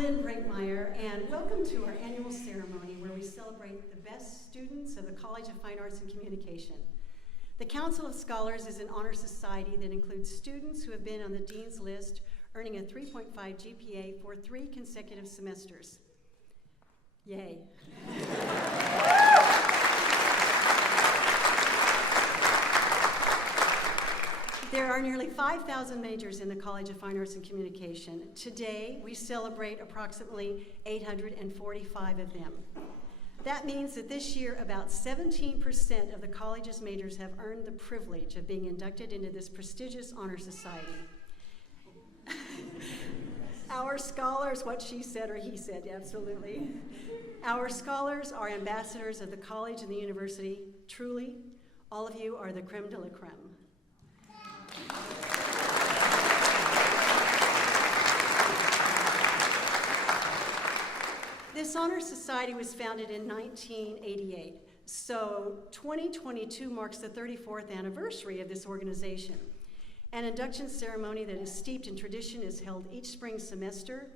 Lynn Brinkmeyer, and welcome to our annual ceremony where we celebrate the best students of the College of Fine Arts and Communication. The Council of Scholars is an honor society that includes students who have been on the Dean's List, earning a 3.5 GPA for 3 consecutive semesters. Yay. There are nearly 5,000 majors in the College of Fine Arts and Communication. Today, we celebrate approximately 845 of them. That means that this year, about 17% of the college's majors have earned the privilege of being inducted into this prestigious honor society. Our scholars, what she said or he said, absolutely. Our scholars are ambassadors of the college and the university. Truly, all of you are the creme de la creme. This honor society was founded in 1988, so 2022 marks the 34th anniversary of this organization. An induction ceremony that is steeped in tradition is held each spring semester,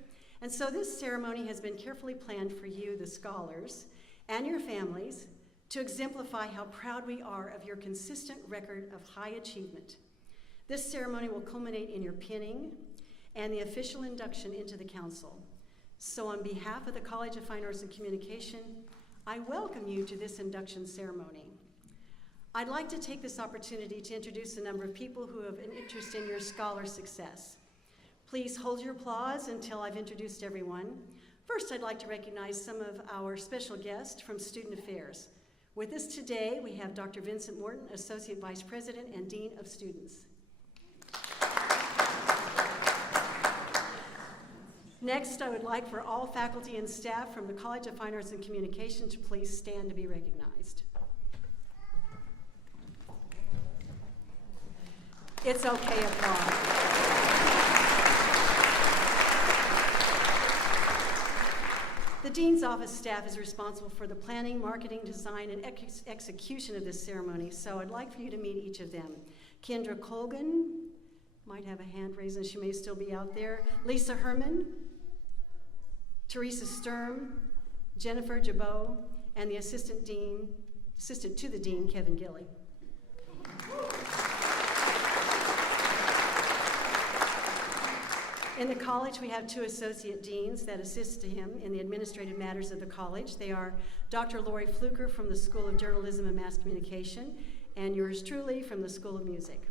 and so this ceremony has been carefully planned for you, the scholars, and your families to exemplify how proud we are of your consistent record of high achievement. This ceremony will culminate in your pinning and the official induction into the council. So on behalf of the College of Fine Arts and Communication, I welcome you to this induction ceremony. I'd like to take this opportunity to introduce a number of people who have an interest in your scholar success. Please hold your applause until I've introduced everyone. First, I'd like to recognize some of our special guests from Student Affairs. With us today, we have Dr. Vincent Morton, Associate Vice President and Dean of Students. Next, I would like for all faculty and staff from the College of Fine Arts and Communication to please stand to be recognized. It's okay, applause. The Dean's Office staff is responsible for the planning, marketing, design, and execution of this ceremony, so I'd like for you to meet each of them. Kendra Colgan, might have a hand raised and she may still be out there. Lisa Herman, Teresa Sturm, Jennifer Jabot, and the assistant to the dean, Kevin Gilly. In the college, we have 2 associate deans that assist him in the administrative matters of the college. They are Dr. Lori Fluker from the School of Journalism and Mass Communication, and yours truly from the School of Music.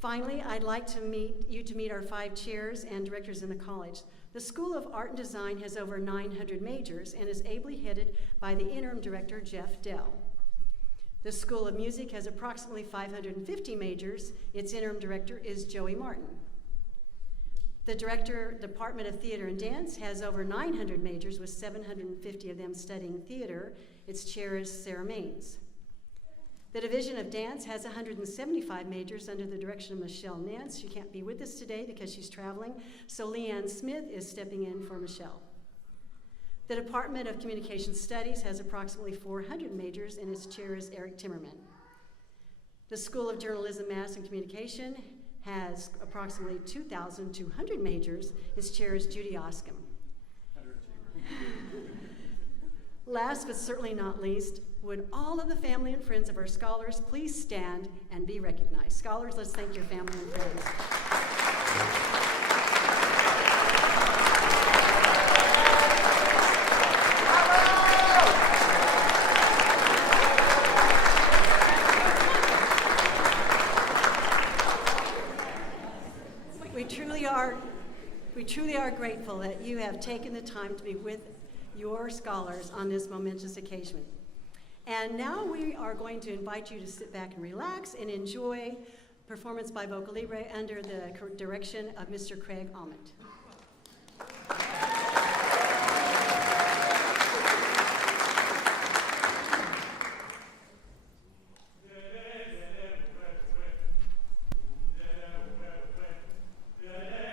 Finally, I'd like to meet our 5 chairs and directors in the college. The School of Art and Design has over 900 majors and is ably headed by the interim director, Jeff Dell. The School of Music has approximately 550 majors. Its interim director is Joey Martin. The Department of Theater and Dance has over 900 majors with 750 of them studying theater. Its chair is Sarah Maines. The Division of Dance has 175 majors under the direction of Michelle Nance. She can't be with us today because she's traveling, so Leanne Smith is stepping in for Michelle. The Department of Communication Studies has approximately 400 majors, and its chair is Eric Timmerman. The School of Journalism, Mass, and Communication has approximately 2,200 majors. Its chair is Judy Oscom. Last but certainly not least, would all of the family and friends of our scholars please stand and be recognized. Scholars, let's thank your family and friends. We truly are grateful that you have taken the time to be with your scholars on this momentous occasion. And now we are going to invite you to sit back and relax and enjoy performance by Vocal Libre under the direction of Mr. Craig Almond. Yeah.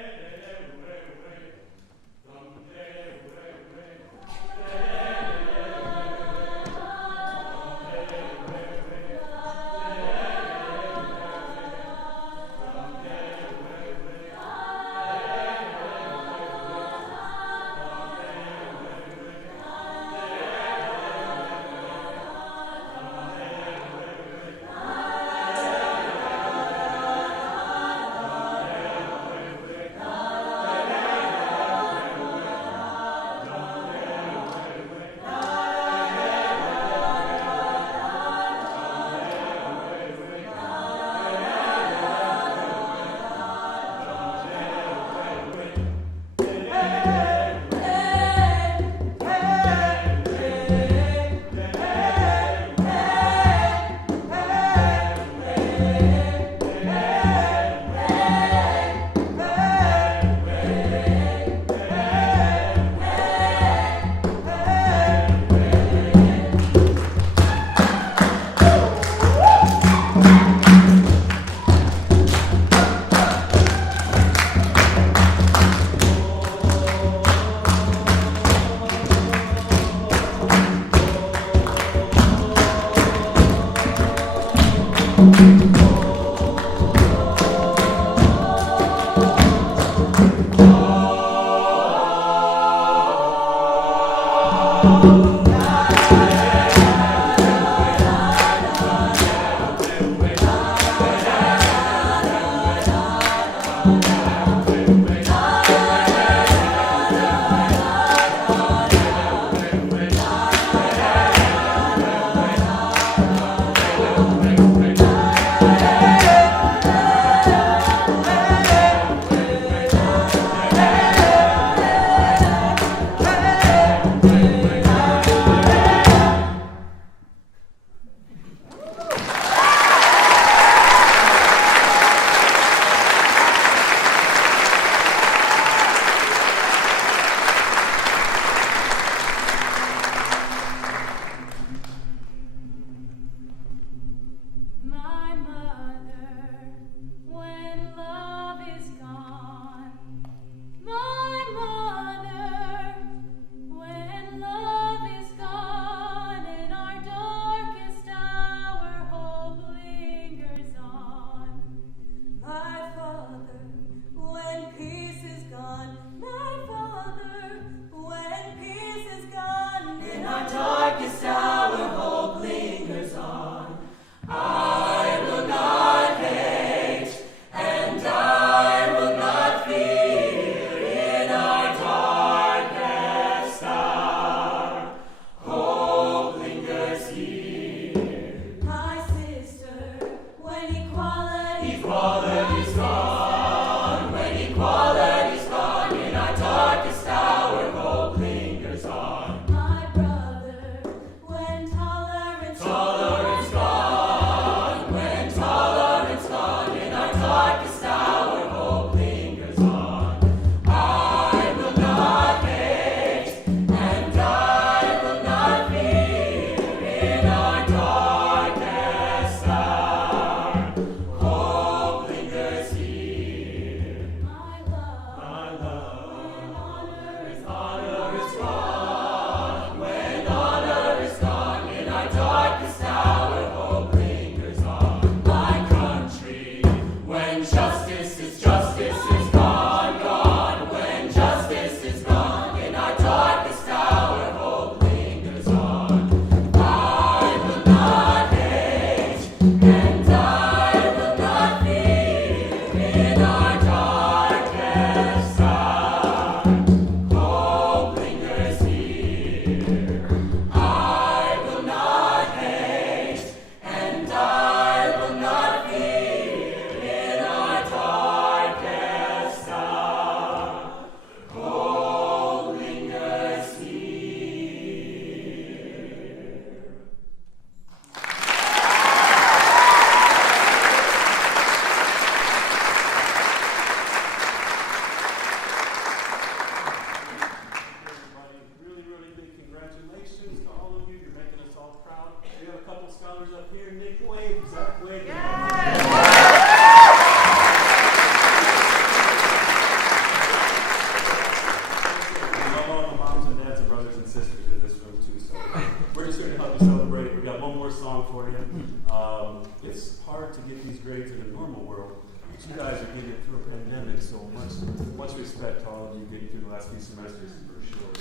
Much respect to all of you getting through the last few semesters, for sure.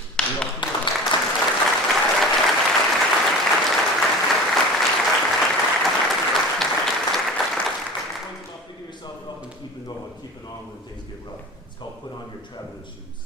It's about picking yourself up and keeping going, keeping on when things get rough. It's called Put On Your Traveling Shoes.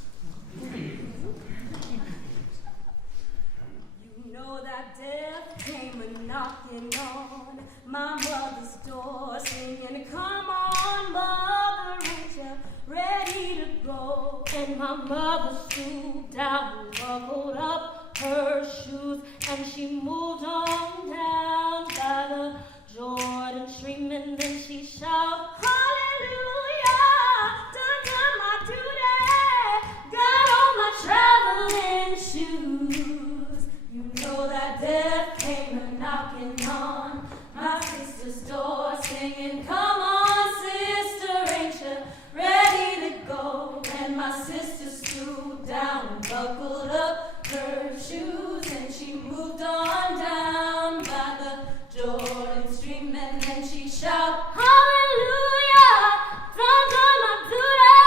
You know that death came a-knocking on my mother's door, singing, "Come on, mother, ain't you ready to go?" And my mother stooped down and buckled up her shoes, and she moved on down by the Jordan stream, and then she shouted, "Hallelujah, done my duty, got on my traveling shoes." You know that death came a-knocking on my sister's door, singing, "Come on, sister, ain't you ready to go?" And my sister stooped down and buckled up her shoes, and she moved on down by the Jordan stream, and then she shouted, "Hallelujah, done my duty,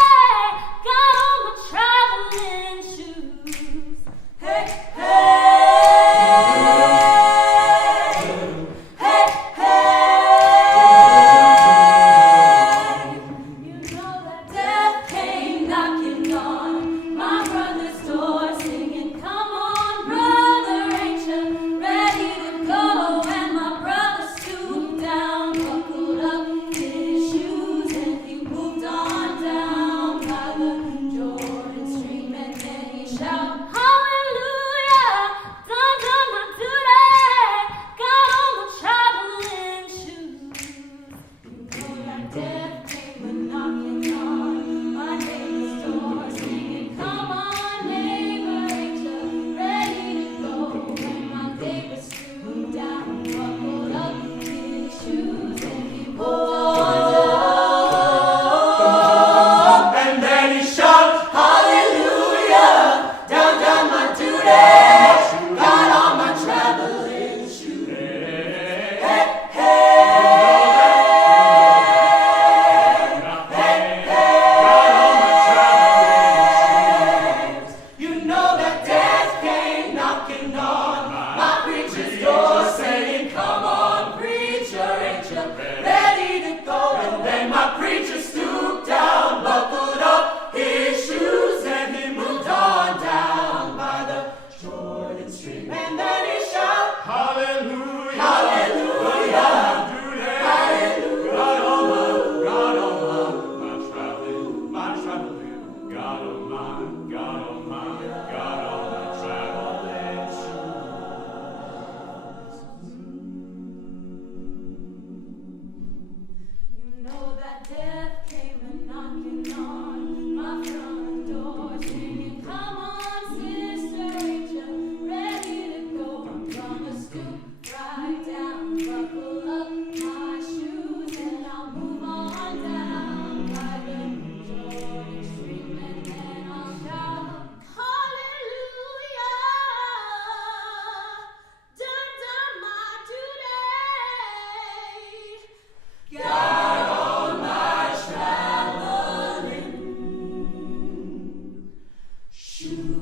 got on my traveling shoes." Hey, hey. shout hallelujah, done my duty, got on my traveling shoes. You know that death came a-knocking on my neighbor's door, singing, come on neighbor, ain't you ready to go? When my neighbor stooped down, buckled up his shoes, and he moved on down. And then he shouted, hallelujah, down my duty, got on my traveling shoes. Hey, you know that death came knocking on my preacher's door, saying, come on, preacher, ain't you ready to go? And then my preacher stooped down, buckled up his shoes, and he moved on down by the Jordan Stream. And then he shouted, Hallelujah. hallelujah, hallelujah. God on my traveling, God on my traveling You know that death came a-knocking on my front door, singing, come on, sister, ain't you ready to go? I'm gonna stoop right down, buckle up my shoes, and I'll move on down by the Jordan Stream, and then I'll shout, hallelujah, done my duty, got on my traveling shoes.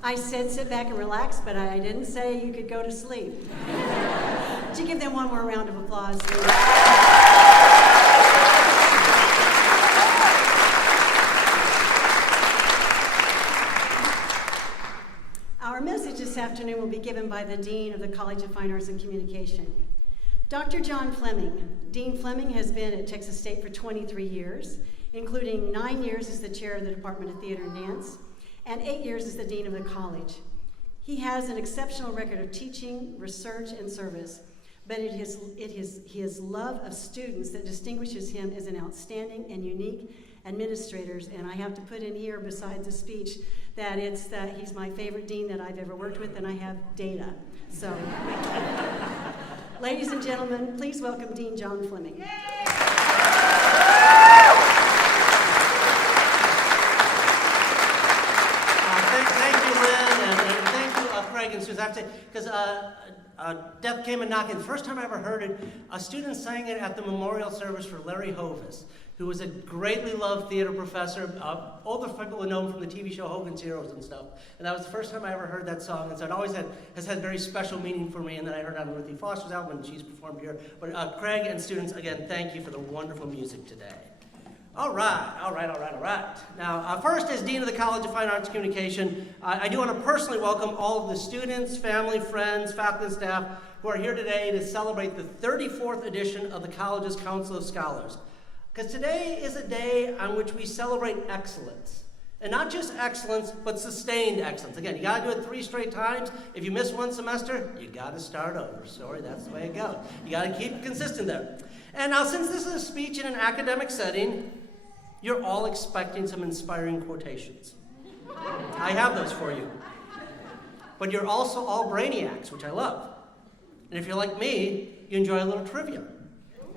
I said sit back and relax, but I didn't say you could go to sleep. Would you give them one more round of applause, please? Our message this afternoon will be given by the Dean of the College of Fine Arts and Communication. Dr. John Fleming. Dean Fleming has been at Texas State for 23 years, including 9 years as the chair of the Department of Theater and Dance, and 8 years as the dean of the college. He has an exceptional record of teaching, research, and service, but it is his love of students that distinguishes him as an outstanding and unique administrator. And I have to put in here, besides the speech, that he's my favorite dean that I've ever worked with, and I have data. So, ladies and gentlemen, please welcome Dean John Fleming. Thank you, Lynn, and thank you, Craig and Susan. I have to say, because Death Came a-Knocking, the first time I ever heard it, a student sang it at the memorial service for Larry Hovis, who was a greatly loved theater professor. Older people would know him from the TV show Hogan's Heroes and stuff. And that was the first time I ever heard that song, and so it always has had very special meaning for me. And then I heard it on Ruthie Foster's album, and she's performed here. But Craig and students, again, thank you for the wonderful music today. All right. Now, first, as Dean of the College of Fine Arts and Communication, I do want to personally welcome all of the students, family, friends, faculty, and staff who are here today to celebrate the 34th edition of the college's Council of Scholars. Because today is a day on which we celebrate excellence. And not just excellence, but sustained excellence. Again, you got to do it 3 straight times. If you miss one semester, you got to start over. Sorry, that's the way it goes. You got to keep consistent there. And now, since this is a speech in an academic setting, you're all expecting some inspiring quotations. I have those for you. But you're also all brainiacs, which I love. And if you're like me, you enjoy a little trivia.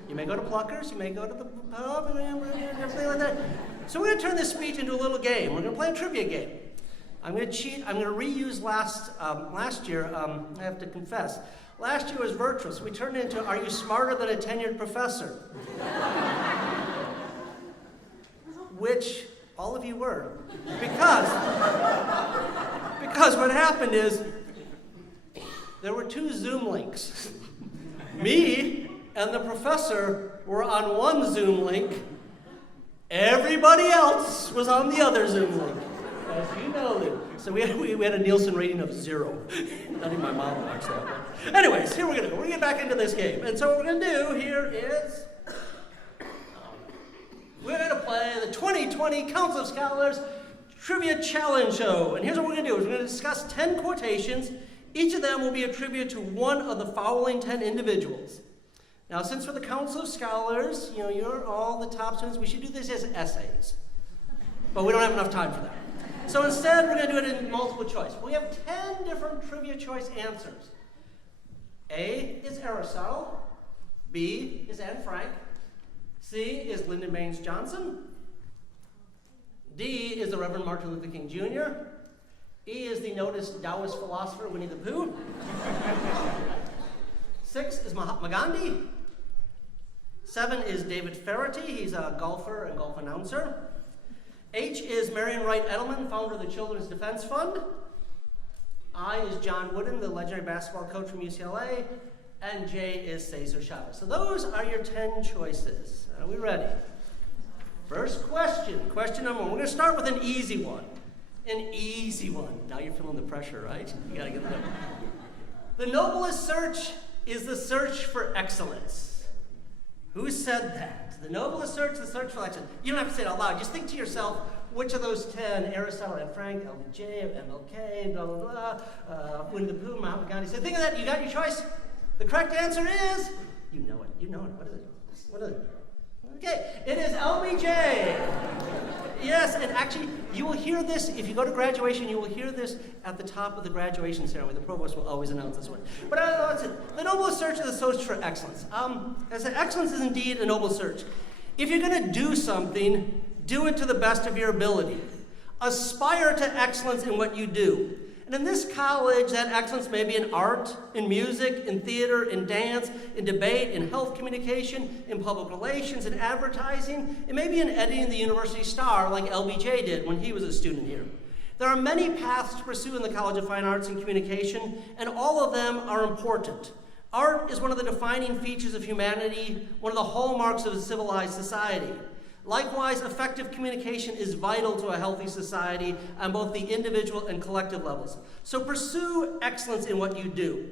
You may go to Pluckers, you may go to the pub, and everything like that. So we're going to turn this speech into a little game. We're going to play a trivia game. I'm going to cheat. I'm going to reuse last year. I have to confess. Last year was virtual, so we turned it into, are you smarter than a tenured professor? which all of you were. Because what happened is there were 2 Zoom links. Me and the professor were on one Zoom link. Everybody else was on the other Zoom link, as you know. So we had a Nielsen rating of 0. Not even my mom watched that one. Anyways, here we're going to go. We're going to get back into this game. And so what we're going to do here is we're going to play the 2020 Council of Scholars Trivia Challenge Show. And here's what we're going to do. We're going to discuss 10 quotations. Each of them will be attributed to one of the following 10 individuals. Now, since for the Council of Scholars, you're all the top students, we should do this as essays. But we don't have enough time for that. So instead, we're going to do it in multiple choice. We have 10 different trivia choice answers. A is Aristotle. B is Anne Frank. C is Lyndon Baines Johnson. D is the Reverend Martin Luther King Jr. E is the noted Taoist philosopher Winnie the Pooh. 6 is Mahatma Gandhi. 7 is David Faraday. He's a golfer and golf announcer. H is Marion Wright Edelman, founder of the Children's Defense Fund. I is John Wooden, the legendary basketball coach from UCLA. And J is Cesar Chavez. So those are your 10 choices. Are we ready? First question, question number 1. We're going to start with an easy one. An easy one. Now you're feeling the pressure, right? You got to get the number. The noblest search is the search for excellence. Who said that? The noblest search is the search for excellence. You don't have to say it out loud. Just think to yourself, which of those 10, Aristotle, Anne Frank, LBJ, MLK, blah, blah, blah, Winnie the Pooh, Mahatma Gandhi. So think of that. You got your choice? The correct answer is, you know it. You know it. What is it? What is it? Okay, it is LBJ. Yes, and actually, you will hear this, if you go to graduation, you will hear this at the top of the graduation ceremony. The provost will always announce this one. But that's it. The noblest search is the search for excellence. As I said, excellence is indeed a noble search. If you're going to do something, do it to the best of your ability. Aspire to excellence in what you do. And in this college, that excellence may be in art, in music, in theater, in dance, in debate, in health communication, in public relations, in advertising. It may be in editing the University Star like LBJ did when he was a student here. There are many paths to pursue in the College of Fine Arts and Communication, and all of them are important. Art is one of the defining features of humanity, one of the hallmarks of a civilized society. Likewise, effective communication is vital to a healthy society on both the individual and collective levels. So pursue excellence in what you do.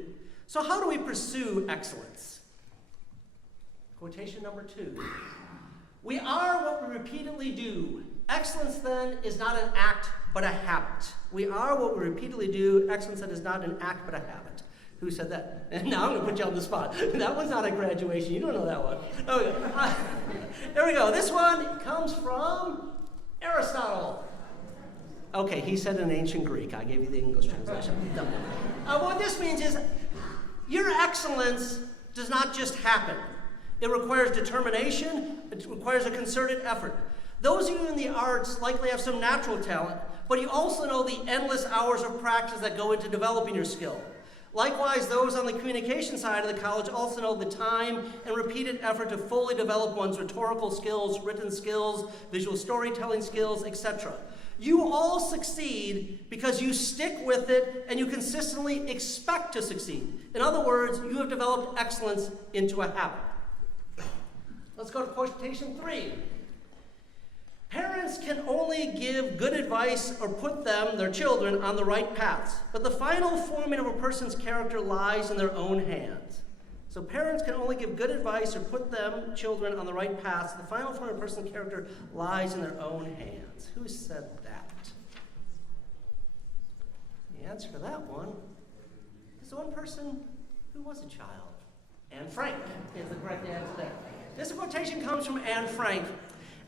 So how do we pursue excellence? Quotation number 2. We are what we repeatedly do. Excellence, then, is not an act, but a habit. We are what we repeatedly do. Excellence, then, is not an act, but a habit. Who said that? And now I'm going to put you on the spot. That was not at graduation. You don't know that one. Okay. There we go. This one comes from Aristotle. Okay, he said in ancient Greek. I gave you the English translation. What this means is your excellence does not just happen. It requires determination. It requires a concerted effort. Those of you in the arts likely have some natural talent, but you also know the endless hours of practice that go into developing your skill. Likewise, those on the communication side of the college also know the time and repeated effort to fully develop one's rhetorical skills, written skills, visual storytelling skills, etc. You all succeed because you stick with it and you consistently expect to succeed. In other words, you have developed excellence into a habit. Let's go to quotation 3. Parents can only give good advice or put them, their children, on the right paths, but the final forming of a person's character lies in their own hands. So parents can only give good advice or put them, children, on the right paths. The final forming of a person's character lies in their own hands. Who said that? The answer to that one is the one person who was a child. Anne Frank is the correct answer there. This quotation comes from Anne Frank.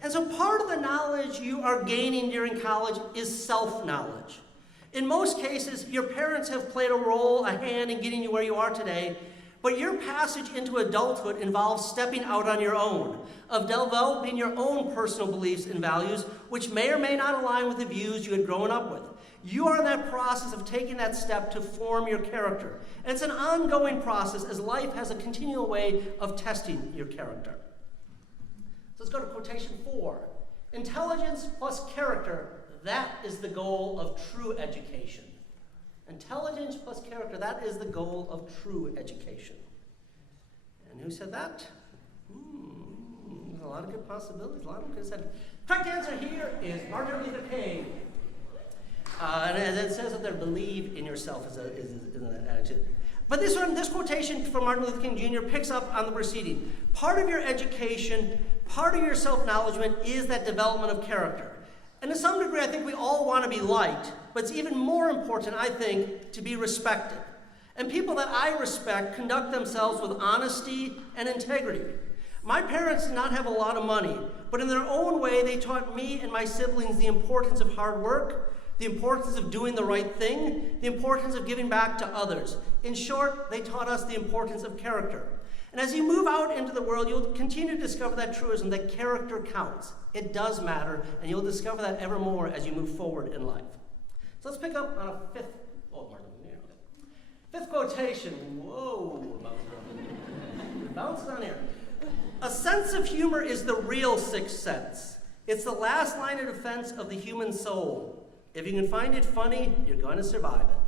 And so part of the knowledge you are gaining during college is self-knowledge. In most cases, your parents have played a hand in getting you where you are today, but your passage into adulthood involves stepping out on your own, of developing your own personal beliefs and values, which may or may not align with the views you had grown up with. You are in that process of taking that step to form your character. And it's an ongoing process as life has a continual way of testing your character. Let's go to quotation 4. Intelligence plus character, that is the goal of true education. Intelligence plus character, that is the goal of true education. And who said that? There's a lot of good possibilities. A lot of them could have said. Correct answer here is Martin Luther King. And as it says that there, believe in yourself is an attitude. But this quotation from Martin Luther King Jr. picks up on the preceding. Part of your education, part of your self-acknowledgement is that development of character. And to some degree, I think we all want to be liked, but it's even more important, I think, to be respected. And people that I respect conduct themselves with honesty and integrity. My parents did not have a lot of money, but in their own way, they taught me and my siblings the importance of hard work, the importance of doing the right thing, the importance of giving back to others. In short, they taught us the importance of character. And as you move out into the world, you'll continue to discover that truism that character counts. It does matter, and you'll discover that ever more as you move forward in life. So let's pick up on a fifth quotation. Whoa, bounces on here. A sense of humor is the real sixth sense. It's the last line of defense of the human soul. If you can find it funny, you're going to survive it.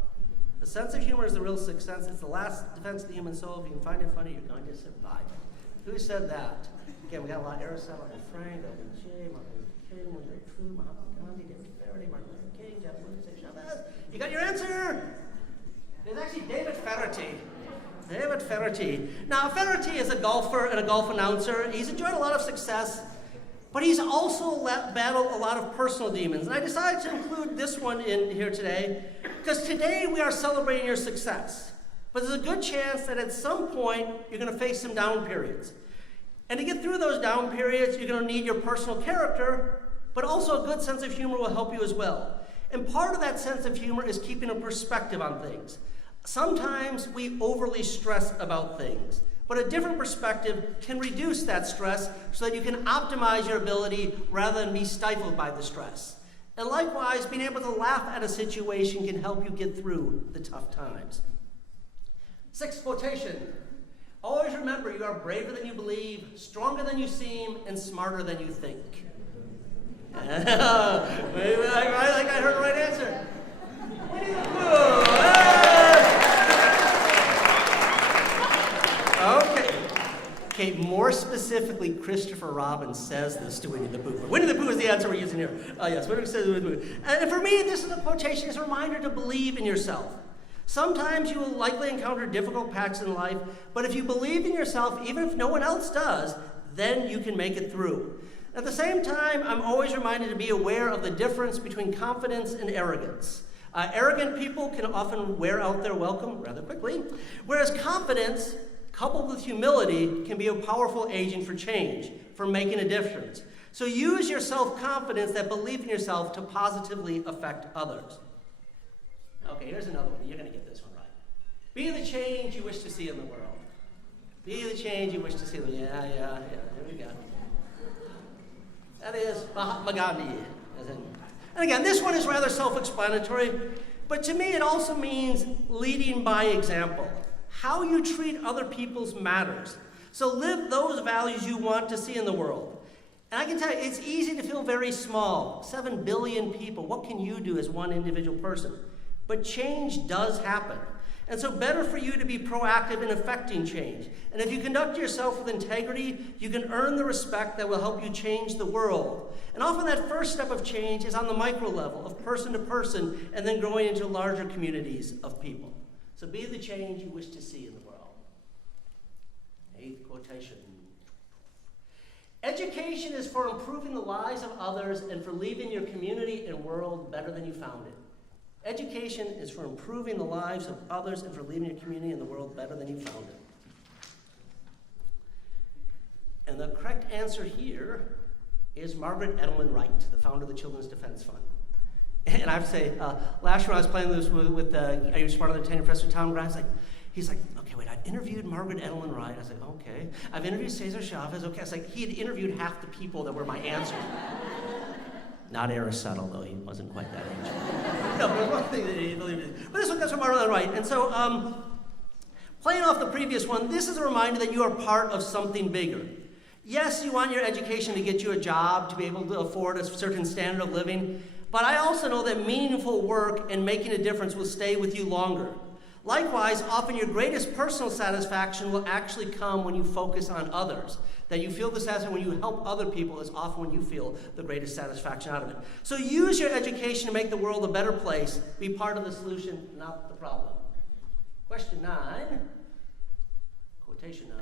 The sense of humor is the real sixth sense. It's the last defense of the human soul. If you can find it funny, you're going to survive it. Who said that? Again, we got a lot. Recital, Frank, J. Martin Luther King, Winter True, Mahatma Gandhi, David Faraday, Martin Luther King, Jeff Lindsay, Chavez. You got your answer? It's actually David Faraday. David Faraday. Now, Faraday is a golfer and a golf announcer. He's enjoyed a lot of success, but he's also battled a lot of personal demons. And I decided to include this one in here today, because today we are celebrating your success. But there's a good chance that at some point you're going to face some down periods. And to get through those down periods, you're going to need your personal character, but also a good sense of humor will help you as well. And part of that sense of humor is keeping a perspective on things. Sometimes we overly stress about things, but a different perspective can reduce that stress so that you can optimize your ability rather than be stifled by the stress. And likewise, being able to laugh at a situation can help you get through the tough times. Sixth quotation. Always remember you are braver than you believe, stronger than you seem, and smarter than you think. I heard the right answer. Winnie the Pooh. Okay, more specifically, Christopher Robin says this to Winnie the Pooh. But Winnie the Pooh is the answer we're using here. Yes, Winnie says Winnie the Pooh. And for me, this is a quotation. It's a reminder to believe in yourself. Sometimes you will likely encounter difficult patches in life, but if you believe in yourself, even if no one else does, then you can make it through. At the same time, I'm always reminded to be aware of the difference between confidence and arrogance. Arrogant people can often wear out their welcome rather quickly, whereas confidence, coupled with humility, can be a powerful agent for change, for making a difference. So use your self-confidence, that belief in yourself, to positively affect others. Okay, here's another one. You're going to get this one right. Be the change you wish to see in the world. Be the change you wish to see in the world. Yeah, here we go. That is Mahatma Gandhi. And again, this one is rather self-explanatory, but to me it also means leading by example. How you treat other people matters. So live those values you want to see in the world. And I can tell you, it's easy to feel very small. 7 billion people. What can you do as one individual person? But change does happen. And so better for you to be proactive in affecting change. And if you conduct yourself with integrity, you can earn the respect that will help you change the world. And often that first step of change is on the micro level, of person to person, and then growing into larger communities of people. So be the change you wish to see in the world. Eighth quotation. Education is for improving the lives of others and for leaving your community and world better than you found it. Education is for improving the lives of others and for leaving your community and the world better than you found it. And the correct answer here is Margaret Edelman Wright, the founder of the Children's Defense Fund. And I have to say, last year I was playing this with I was part of the tenure professor Tom Grimes. He's like, okay, wait, I've interviewed Margaret Edelman Wright. I was like, okay. I've interviewed Cesar Chavez. Okay. I was like, he had interviewed half the people that were my answers. Not Recital, though. He wasn't quite that age. No, but one thing that he believed in. But this one comes from Margaret Edelman Wright. And so, playing off the previous one, this is a reminder that you are part of something bigger. Yes, you want your education to get you a job, to be able to afford a certain standard of living, but I also know that meaningful work and making a difference will stay with you longer. Likewise, often your greatest personal satisfaction will actually come when you focus on others. That you feel the satisfaction when you help other people is often when you feel the greatest satisfaction out of it. So use your education to make the world a better place. Be part of the solution, not the problem. Question 9. Quotation 9.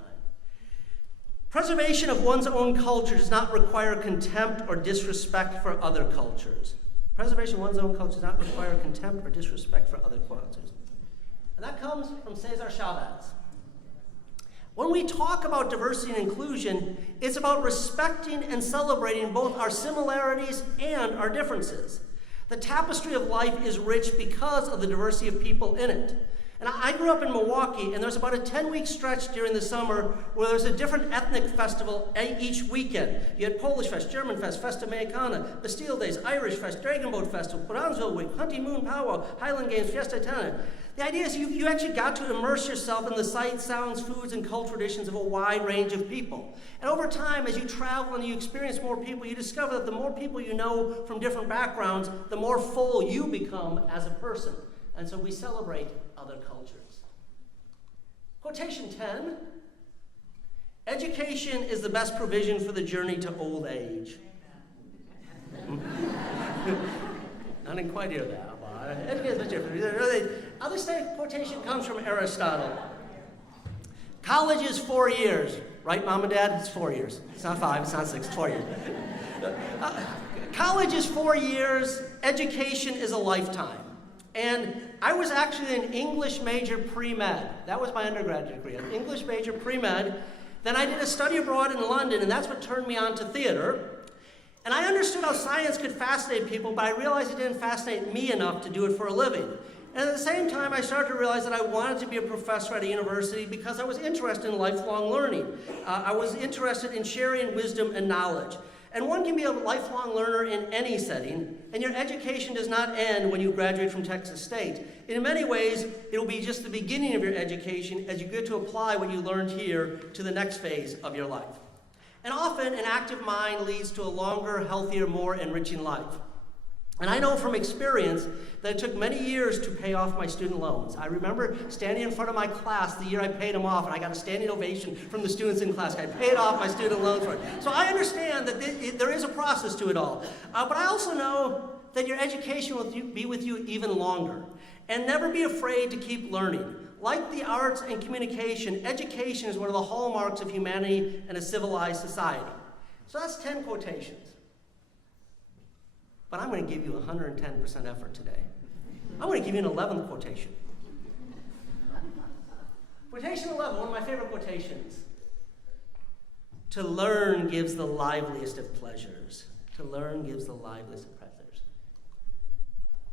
Preservation of one's own culture does not require contempt or disrespect for other cultures. Preservation of one's own culture does not require contempt or disrespect for other cultures. And that comes from Cesar Chavez. When we talk about diversity and inclusion, it's about respecting and celebrating both our similarities and our differences. The tapestry of life is rich because of the diversity of people in it. And I grew up in Milwaukee, and there's about a 10-week stretch during the summer where there's a different ethnic festival each weekend. You had Polish Fest, German Fest, Festa Americana, Bastille Days, Irish Fest, Dragon Boat Festival, Brownsville Week, Hunting Moon Powwow, Highland Games, Fiesta Italiana. The idea is you actually got to immerse yourself in the sights, sounds, foods, and cultural traditions of a wide range of people. And over time, as you travel and you experience more people, you discover that the more people you know from different backgrounds, the more full you become as a person. And so we celebrate other cultures. Quotation 10. Education is the best provision for the journey to old age. I didn't quite hear that. Other quotation comes from Aristotle. College is 4 years. Right, Mom and Dad? It's 4 years. It's not 5, it's not 6, it's 4 years. College is 4 years. Education is a lifetime. And I was actually an English major pre-med. That was my undergraduate degree, an English major pre-med. Then I did a study abroad in London, and that's what turned me on to theater. And I understood how science could fascinate people, but I realized it didn't fascinate me enough to do it for a living. And at the same time, I started to realize that I wanted to be a professor at a university because I was interested in lifelong learning. I was interested in sharing wisdom and knowledge. And one can be a lifelong learner in any setting, and your education does not end when you graduate from Texas State. In many ways, it will be just the beginning of your education as you get to apply what you learned here to the next phase of your life. And often, an active mind leads to a longer, healthier, more enriching life. And I know from experience that it took many years to pay off my student loans. I remember standing in front of my class the year I paid them off, and I got a standing ovation from the students in class. I paid off my student loans for it. So I understand that there is a process to it all. But I also know that your education will be with you even longer. And never be afraid to keep learning. Like the arts and communication, education is one of the hallmarks of humanity and a civilized society. So that's 10 quotations. But I'm going to give you 110% effort today. I'm going to give you an 11th quotation. Quotation 11, one of my favorite quotations. To learn gives the liveliest of pleasures. To learn gives the liveliest of pleasures.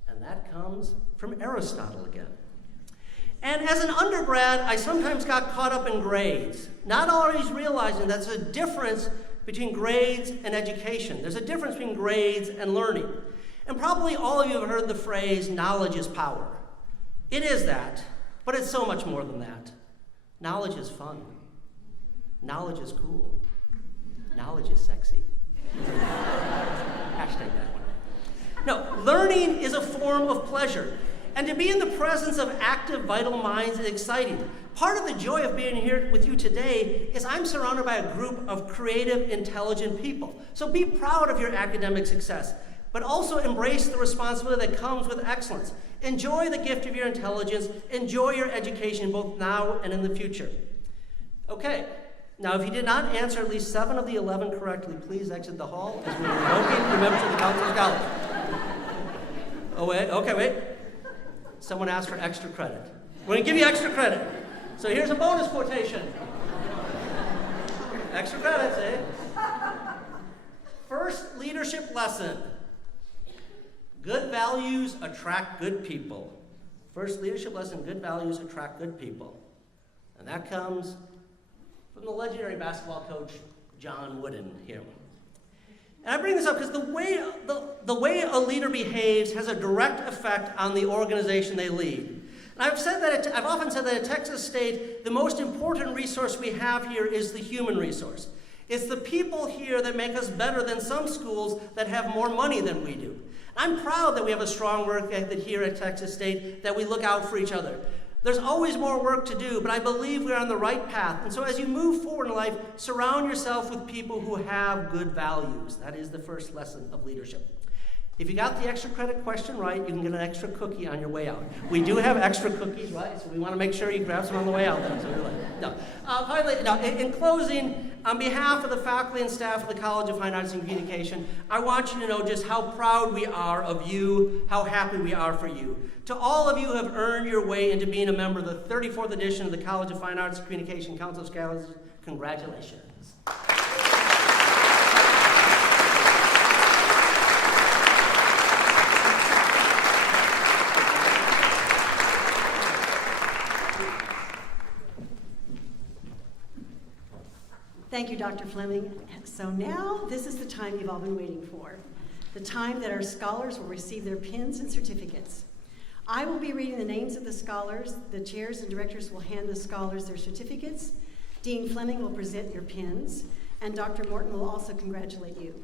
And that comes from Aristotle again. And as an undergrad, I sometimes got caught up in grades, not always realizing that there's a difference between grades and education. There's a difference between grades and learning. And probably all of you have heard the phrase, knowledge is power. It is that, but it's so much more than that. Knowledge is fun. Knowledge is cool. Knowledge is sexy. Hashtag that one. No, learning is a form of pleasure. And to be in the presence of active, vital minds is exciting. Part of the joy of being here with you today is I'm surrounded by a group of creative, intelligent people. So be proud of your academic success, but also embrace the responsibility that comes with excellence. Enjoy the gift of your intelligence. Enjoy your education both now and in the future. Okay, now if you did not answer at least 7 of the 11 correctly, please exit the hall as we are revoking your membership of the Council of College. Oh, wait, okay, wait. Someone asked for extra credit. We're going to give you extra credit. So here's a bonus quotation. Extra credits, eh? First leadership lesson. Good values attract good people. First leadership lesson, good values attract good people. And that comes from the legendary basketball coach, John Wooden here. And I bring this up because the way a leader behaves has a direct effect on the organization they lead. And I've often said that at Texas State, the most important resource we have here is the human resource. It's the people here that make us better than some schools that have more money than we do. I'm proud that we have a strong work ethic here at Texas State, that we look out for each other. There's always more work to do, but I believe we're on the right path. And so as you move forward in life, surround yourself with people who have good values. That is the first lesson of leadership. If you got the extra credit question right, you can get an extra cookie on your way out. We do have extra cookies, right? So we want to make sure you grab some on the way out. Then. So you're like, no. Finally, no, in closing, on behalf of the faculty and staff of the College of Fine Arts and Communication, I want you to know just how proud we are of you, how happy we are for you. To all of you who have earned your way into being a member of the 34th edition of the College of Fine Arts and Communication Council of Scholars, congratulations. Thank you, Dr. Fleming. So now, this is the time you've all been waiting for, the time that our scholars will receive their pins and certificates. I will be reading the names of the scholars. The chairs and directors will hand the scholars their certificates. Dean Fleming will present your pins, and Dr. Morton will also congratulate you.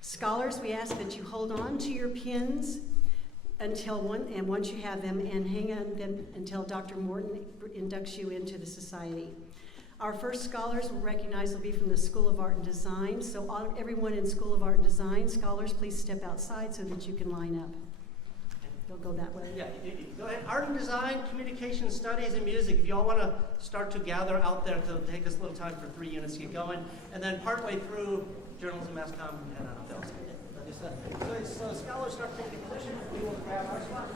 Scholars, we ask that you hold on to your pins once you have them, and hang on them until Dr. Morton inducts you into the society. Our first scholars we'll recognize will be from the School of Art and Design. So everyone in School of Art and Design, scholars, please step outside so that you can line up. They'll go that way. Yeah, go ahead. Art and Design, Communication Studies, and Music. If you all want to start to gather out there, to take us a little time for 3 units to get going. And then partway through, Journalism, Mass Comm, and on up. So scholars start taking position. We will grab our spot.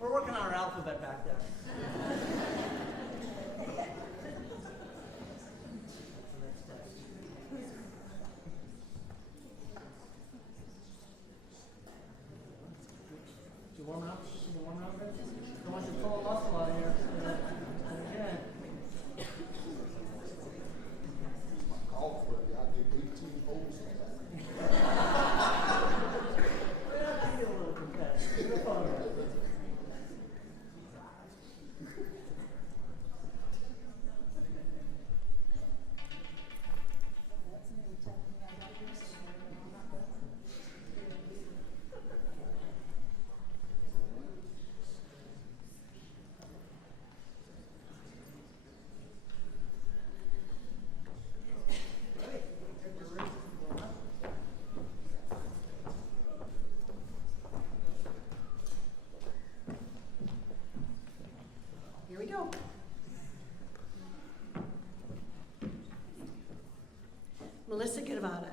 We're working on our alphabet back there. You warm up? You warm up? Don't want you to pull a muscle out of here. Okay. Golf for you. I did 18 holes in that. We're not being a little competitive. You're fun. Here we go. Melissa Guevara.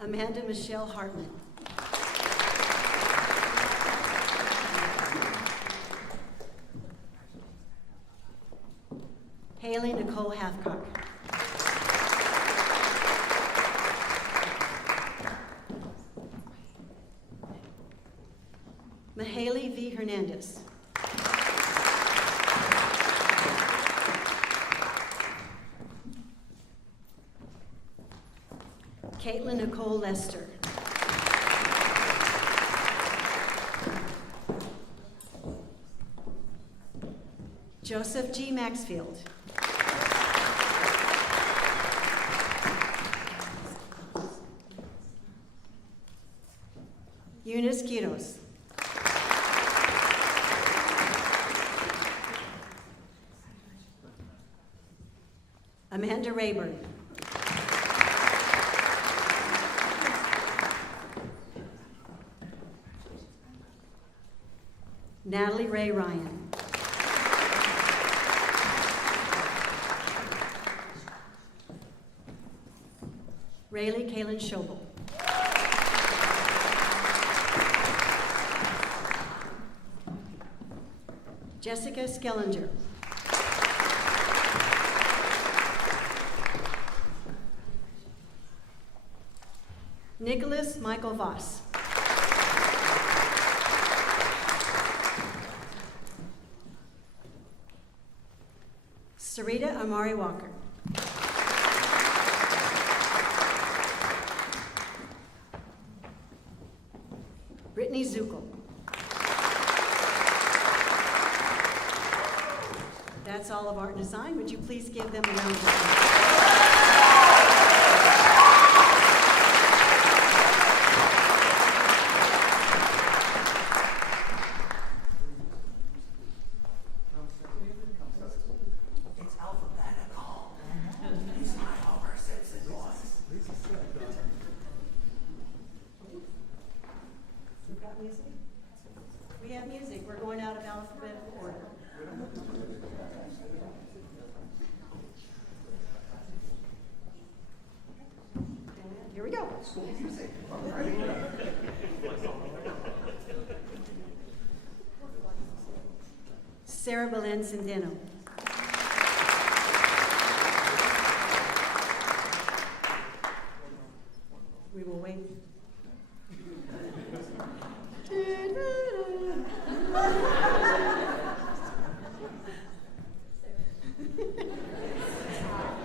Amanda Michelle Hartman. Haley Nicole Hathcock. Hernandez. Caitlin Nicole Lester. Joseph G. Maxfield. Eunice Quiros. Amanda Rayburn. Natalie Ray Ryan. Rayleigh Kaylin Schobel. Jessica Skellinger. Nicholas Michael Voss. Sarita Amari Walker. Brittany Zuckel. That's all of Art and Design. Would you please give them a round of applause? It's alphabetical. He's my oversensitive voice. We've got music? We have music. We're going out of alphabetical order. Here we go. Sarah Belen Centeno. We will wait.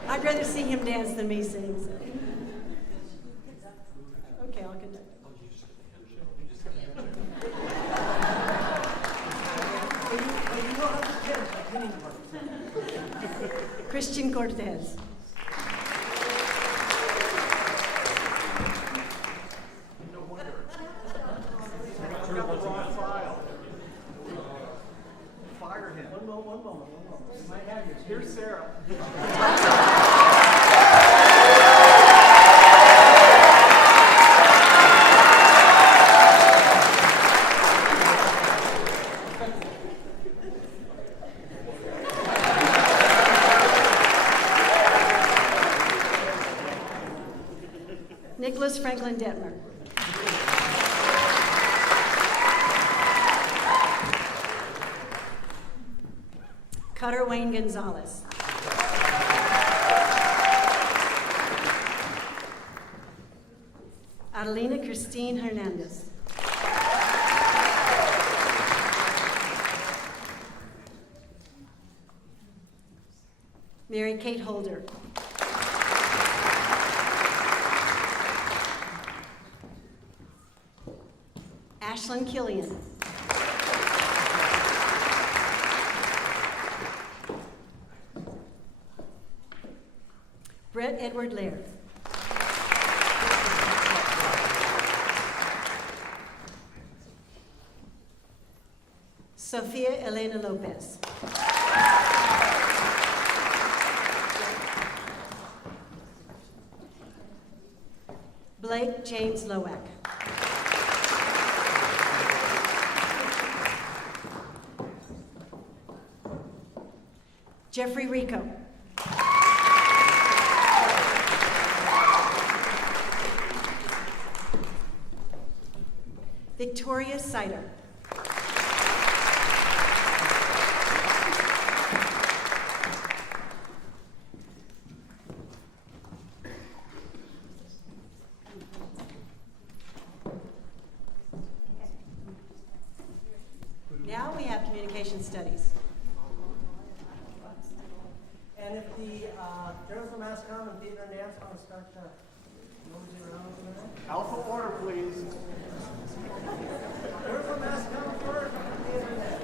I'd rather see him dance than me sing. So. Okay, I'll conduct. Christian Cortez. Fire him. One moment. Here's Sarah. Nicholas Franklin Detmer. Cutter Wayne Gonzalez. Adelina Christine Hernandez. Mary Kate Holder. Ashlyn Killian. Brett Edward Laird. Sofia Elena Lopez. Blake James Lowack. Jeffrey Rico. Victoria Sider. Now now we have communication studies. And if the Jerusalem Mass Comm and Theater and Dance want to start nosing around over there. Alpha order, please. Jerusalem Mass Comm first, Theater and Dance.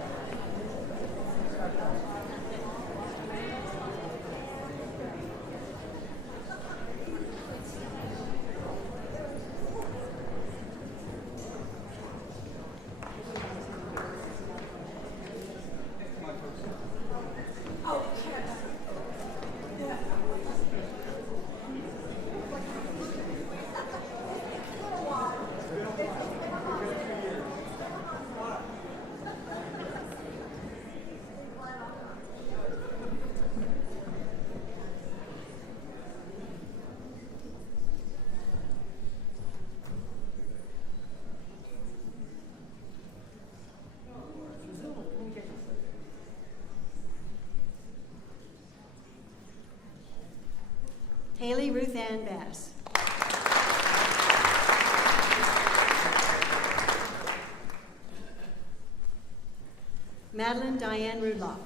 Haley Ruth Ann Bass. Madeline Diane Rudloff.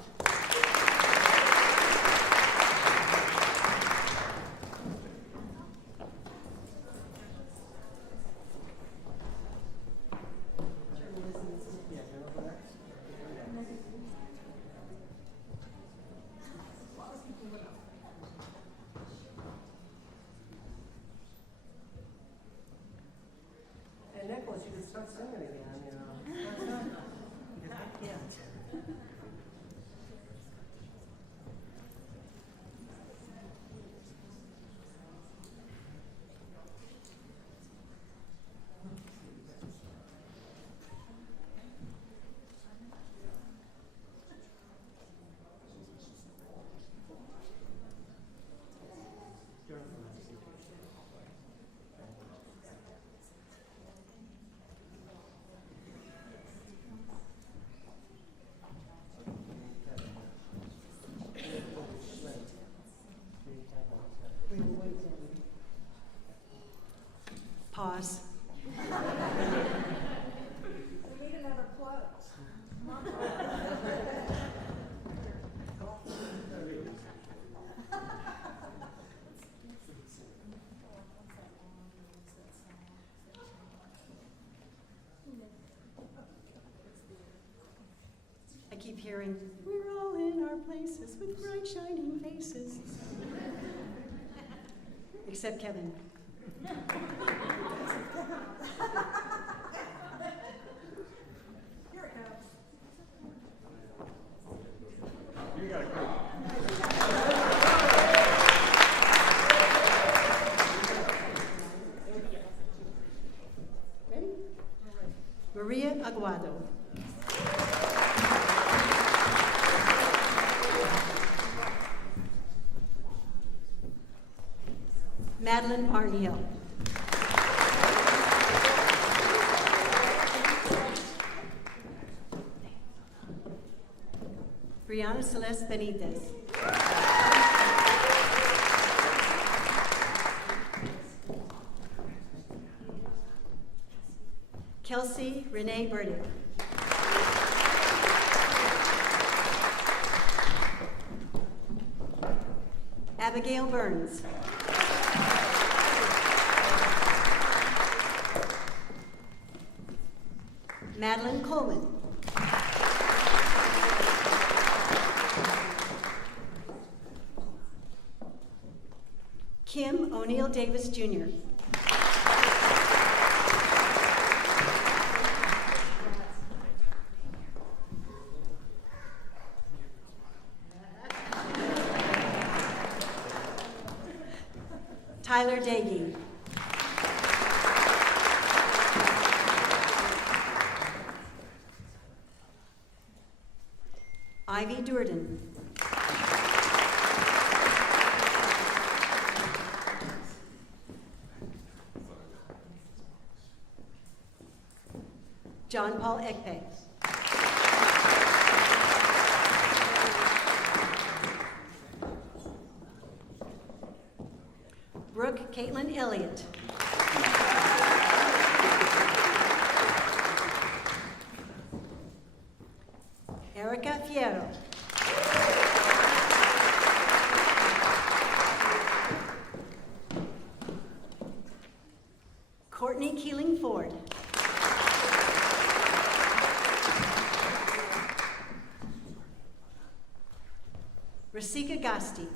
And Nicholas, you can start singing again, you know. Because I can't. Pause. We need another quote. I keep hearing, we're all in our places with bright shining faces. Except Kevin. Here it goes. You got a group. Ready? Maria Aguado. Madeline Barnhill. Brianna Celeste Benitez. Kelsey Renee Burdick. Abigail Burns. Madeline Coleman. Kim O'Neill Davis Jr. Tyler Dagey. Ivy Durden. John Paul Ekpe. Brooke Caitlin Elliott. Erica Fierro. Courtney Keeling Ford. Rasika Gasti.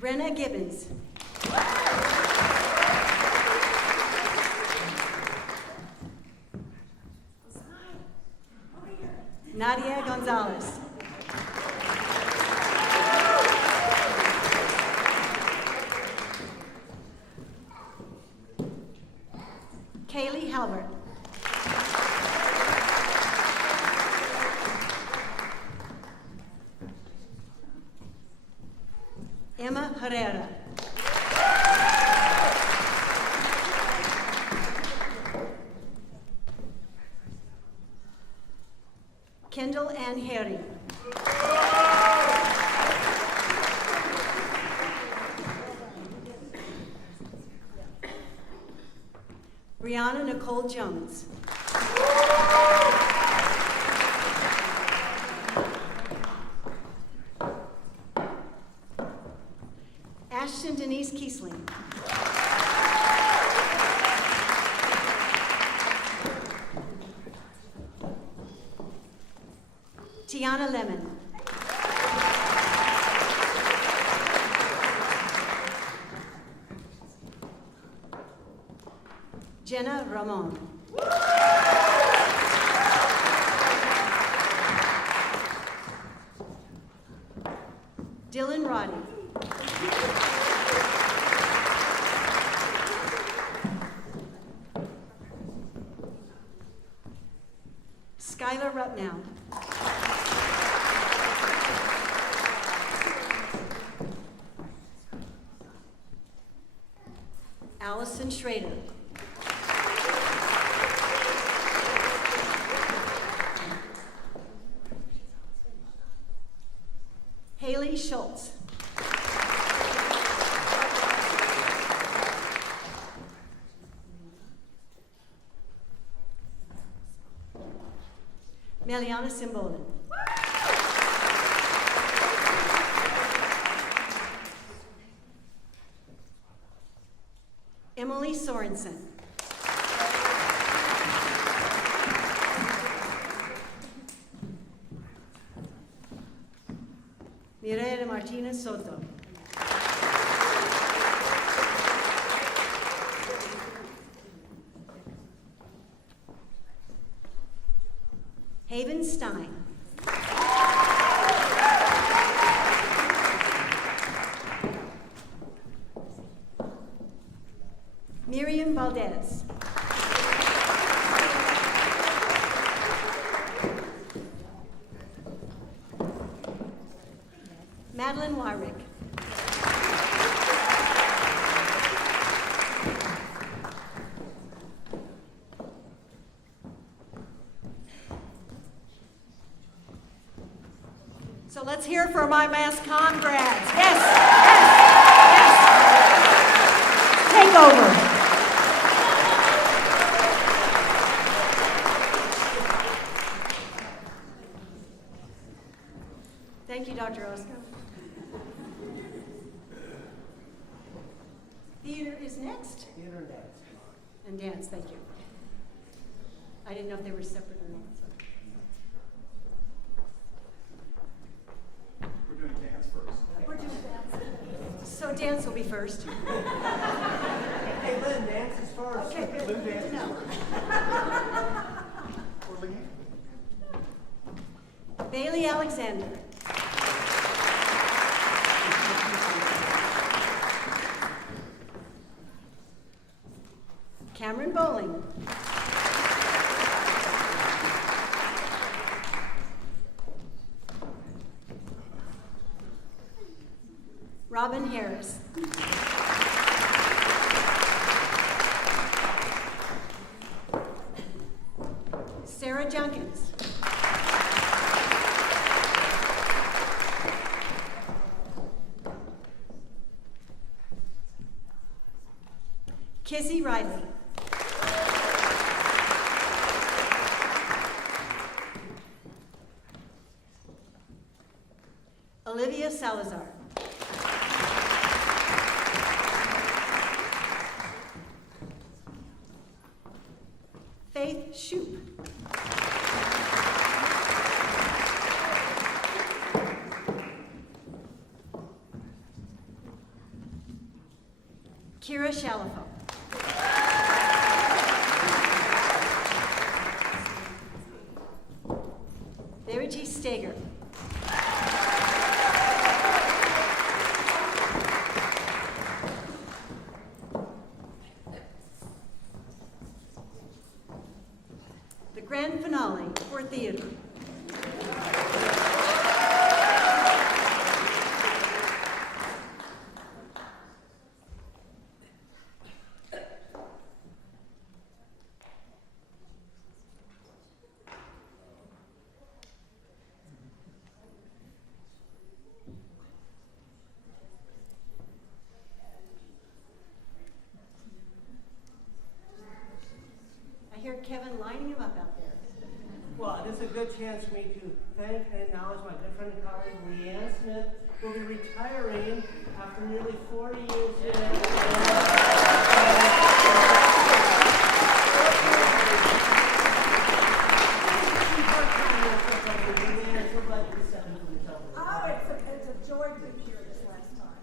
Brenna Gibbons. Nadia Gonzalez. Kaylee Halbert. Emma Herrera. Kendall Ann Harry. Brianna Nicole Jones. Ashton Denise Kiesling. Tiana Lemon. Jenna Ramon. Dylan Roddy. Skylar Rupnow. Allison Schrader. Haley Schultz. Meliana Simbolin. Emily Sorensen. Mireya Martinez Soto. Haven Stein. Miriam Valdez. Madeline Wyrick. So let's hear for my Mass Comm grads. Yes, yes, yes. Take over. Thank you, Dr. Osco. Theater is next. Theater and dance. And dance, thank you. I didn't know if they were separate or not. So. We're doing dance first. We're doing dance. So dance will be first. Hey, Lynn, dance is first. Okay, Lynn dances no. Or Leanne. Bailey Alexander. Cameron Bowling. Robin Harris. Sarah Junkins. Kizzy Riley. Olivia Salazar. Faith Shoup. Kira Shalafo. Verity Steger. The grand finale for theater. I hear Kevin lining him up out there. Well, it is a good chance for me to thank and acknowledge my good friend and colleague, Leanne Smith, who will be retiring after nearly 40 years here. Oh, it's a joy to be here this last time.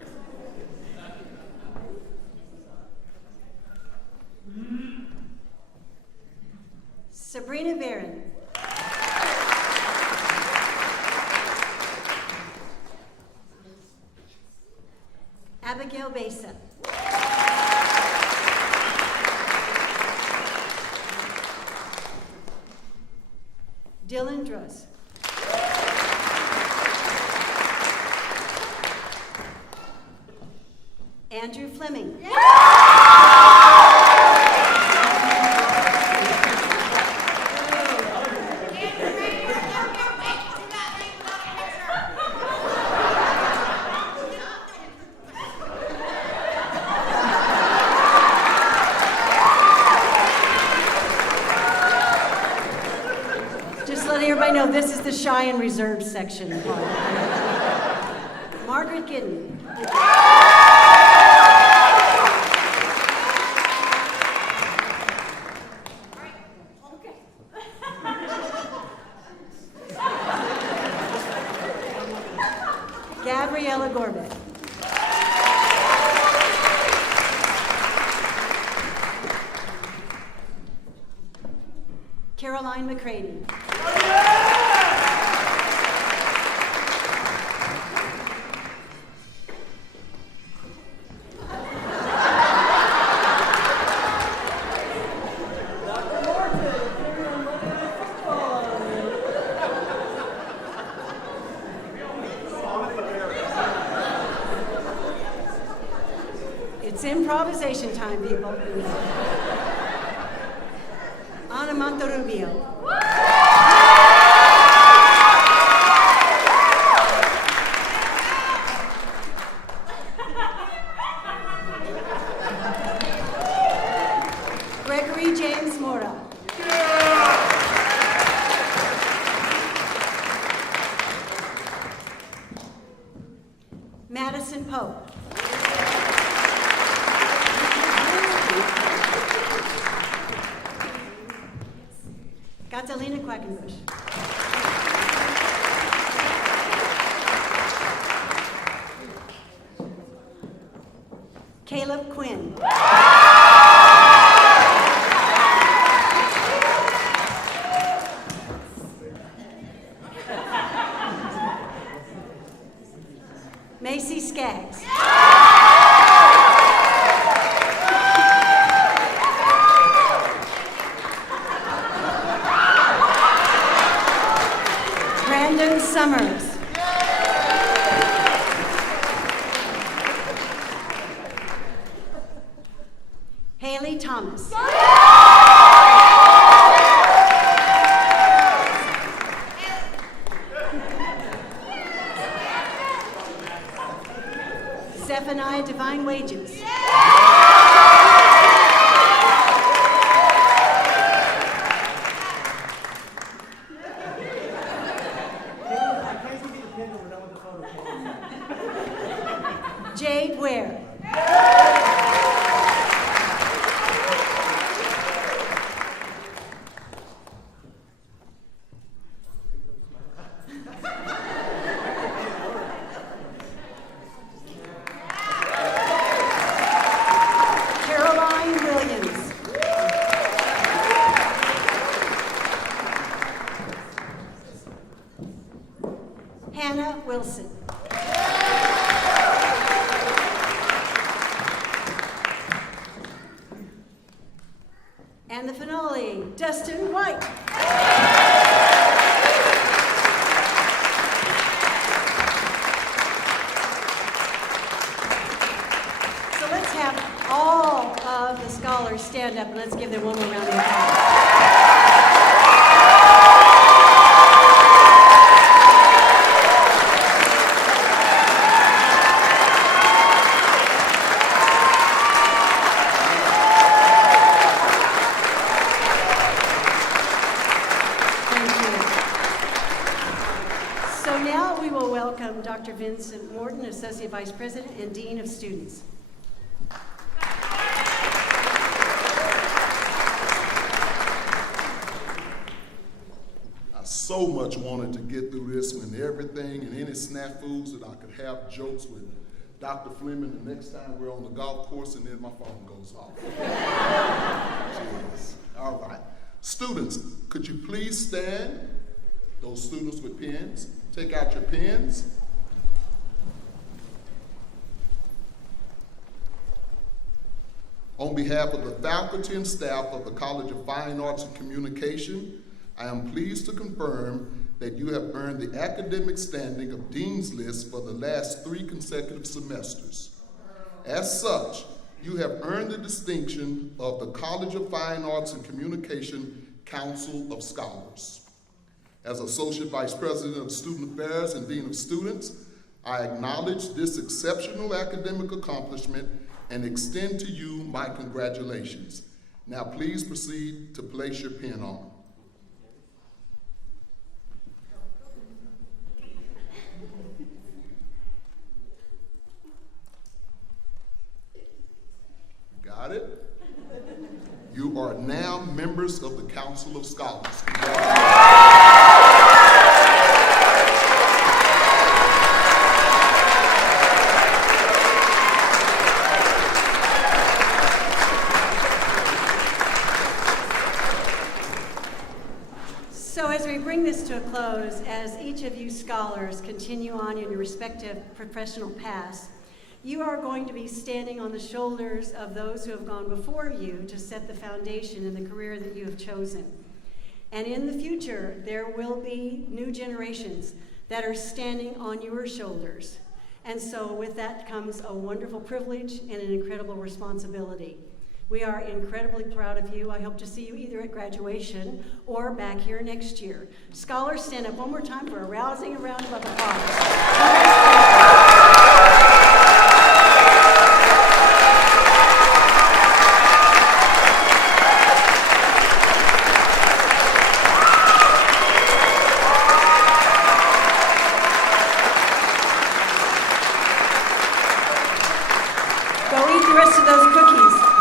Sabrina Barron. Abigail Besa. Dylan Druss. Andrew Fleming. Just letting everybody know this is the shy and reserved section. Margaret Gidden. Gabriella Gorbet. Caroline McCready. It's improvisation time, people. Ana Monterrubio. Gregory James Mora. Madison Pope. Catalina Quackenbush. Caleb Quinn. Macy Skaggs. Brandon Summers. Haley Thomas. Zephaniah Divine Wages. And the finale, Dustin White. So let's have all of the scholars stand up and let's give them one more round of applause. Dr. Vincent Morton, Associate Vice President and Dean of Students. I so much wanted to get through this when everything and any snafus that I could have jokes with Dr. Fleming the next time we're on the golf course and then my phone goes off. Jeez. All right. Students, could you please stand? Those students with pens, take out your pens. On behalf of the faculty and staff of the College of Fine Arts and Communication, I am pleased to confirm that you have earned the academic standing of Dean's List for the last 3 consecutive semesters. As such, you have earned the distinction of the College of Fine Arts and Communication Council of Scholars. As Associate Vice President of Student Affairs and Dean of Students, I acknowledge this exceptional academic accomplishment and extend to you my congratulations. Now please proceed to place your pen on. Got it? You are now members of the Council of Scholars. Congratulations. So as we bring this to a close, as each of you scholars continue on in your respective professional paths, you are going to be standing on the shoulders of those who have gone before you to set the foundation in the career that you have chosen. And in the future, there will be new generations that are standing on your shoulders. And so with that comes a wonderful privilege and an incredible responsibility. We are incredibly proud of you. I hope to see you either at graduation or back here next year. Scholars, stand up one more time for a rousing round of applause. Go eat the rest of those cookies.